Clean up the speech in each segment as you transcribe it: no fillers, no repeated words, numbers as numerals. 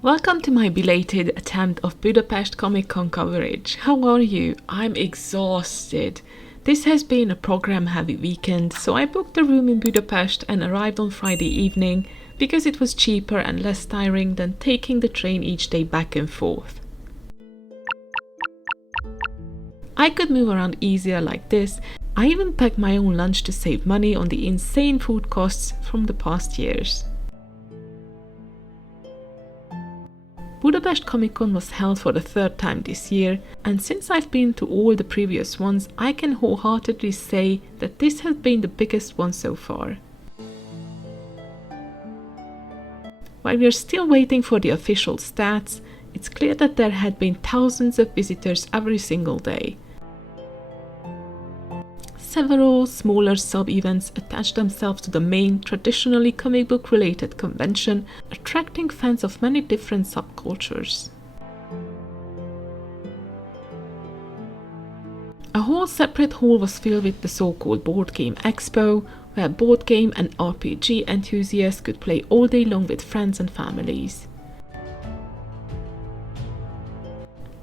Welcome to my belated attempt of Budapest Comic Con coverage. How are you? I'm exhausted. This has been a program-heavy weekend, so I booked a room in Budapest and arrived on Friday evening because it was cheaper and less tiring than taking the train each day back and forth. I could move around easier like this. I even packed my own lunch to save money on the insane food costs from the past years. Budapest Comic Con was held for the third time this year, and since I've been to all the previous ones, I can wholeheartedly say that this has been the biggest one so far. While we're still waiting for the official stats, it's clear that there had been thousands of visitors every single day. Several smaller sub-events attached themselves to the main, traditionally comic book-related convention, attracting fans of many different subcultures. A whole separate hall was filled with the so-called Board Game Expo, where board game and RPG enthusiasts could play all day long with friends and families.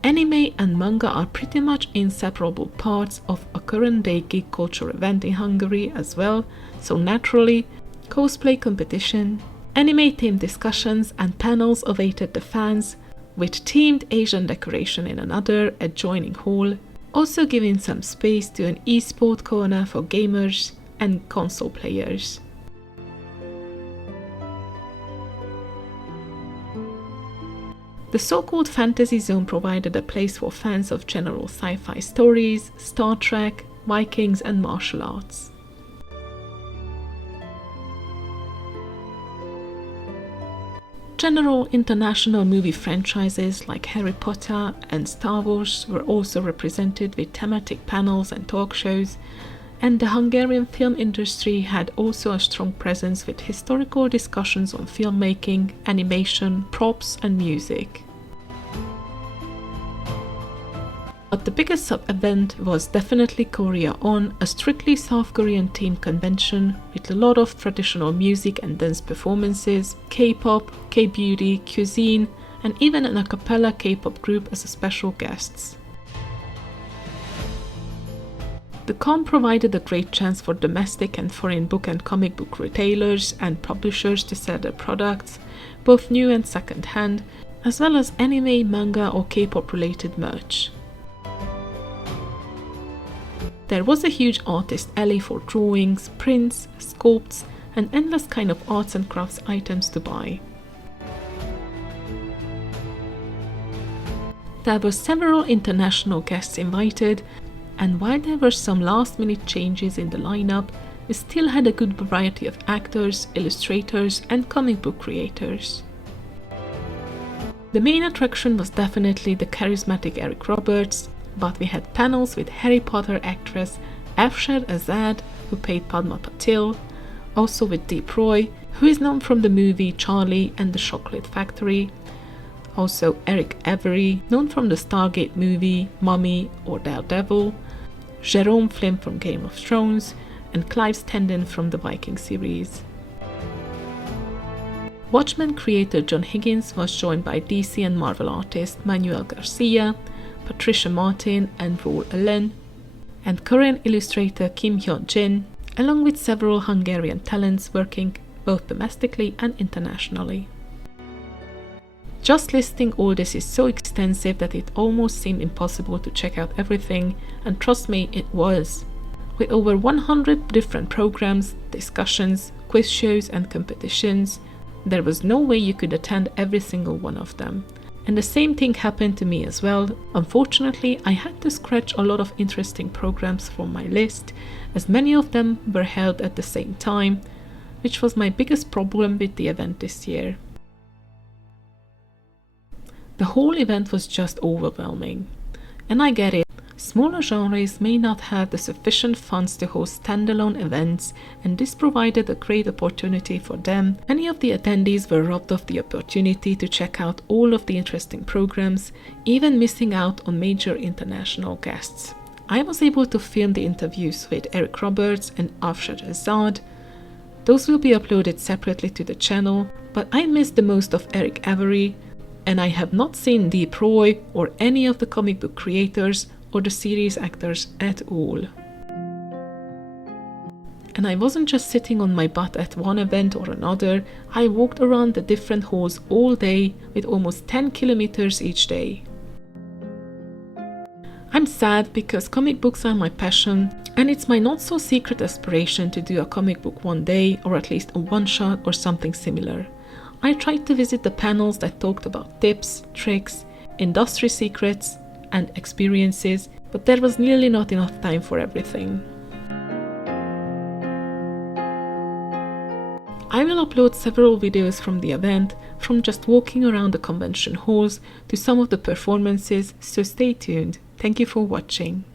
Anime and manga are pretty much inseparable parts of a current-day geek culture event in Hungary as well, so naturally, cosplay competition, anime-themed discussions and panels awaited the fans, with themed Asian decoration in another adjoining hall, also giving some space to an e-sport corner for gamers and console players. The so-called fantasy zone provided a place for fans of general sci-fi stories, Star Trek, Vikings and martial arts. General international movie franchises like Harry Potter and Star Wars were also represented with thematic panels and talk shows, and the Hungarian film industry had also a strong presence with historical discussions on filmmaking, animation, props and music. But the biggest sub-event was definitely Korea On, a strictly South Korean themed convention with a lot of traditional music and dance performances, K-pop, K-beauty, cuisine, and even an a cappella K-pop group as special guests. The con provided a great chance for domestic and foreign book and comic book retailers and publishers to sell their products, both new and second-hand, as well as anime, manga or K-pop related merch. There was a huge artist alley for drawings, prints, sculpts, and endless kind of arts and crafts items to buy. There were several international guests invited, and while there were some last-minute changes in the lineup, we still had a good variety of actors, illustrators, and comic book creators. The main attraction was definitely the charismatic Eric Roberts, but we had panels with Harry Potter actress Afshed Azad, who played Padma Patil, also with Deep Roy, who is known from the movie Charlie and the Chocolate Factory, also Eric Avery, known from the Stargate movie Mummy or Daredevil, Jerome Flynn from Game of Thrones, and Clive Standen from the Viking series. Watchmen creator John Higgins was joined by DC and Marvel artist Manuel Garcia, Patricia Martin and Roel Allen, and Korean illustrator Kim Hyun-jin, along with several Hungarian talents working both domestically and internationally. Just listing all this is so extensive that it almost seemed impossible to check out everything, and trust me, it was. With over 100 different programs, discussions, quiz shows and competitions, there was no way you could attend every single one of them. And the same thing happened to me as well. Unfortunately, I had to scratch a lot of interesting programs from my list, as many of them were held at the same time, which was my biggest problem with the event this year. The whole event was just overwhelming. And I get it. Smaller genres may not have the sufficient funds to host standalone events, and this provided a great opportunity for them. Many of the attendees were robbed of the opportunity to check out all of the interesting programs, even missing out on major international guests. I was able to film the interviews with Eric Roberts and Afshed Azad, Those will be uploaded separately to the channel, but I missed the most of Eric Avery, and I have not seen Deep Roy or any of the comic book creators or the series actors at all. And I wasn't just sitting on my butt at one event or another, I walked around the different halls all day with almost 10 kilometers each day. I'm sad because comic books are my passion, and it's my not so secret aspiration to do a comic book one day, or at least a one-shot or something similar. I tried to visit the panels that talked about tips, tricks, industry secrets, and experiences, but there was nearly not enough time for everything. I will upload several videos from the event, from just walking around the convention halls to some of the performances, so stay tuned. Thank you for watching.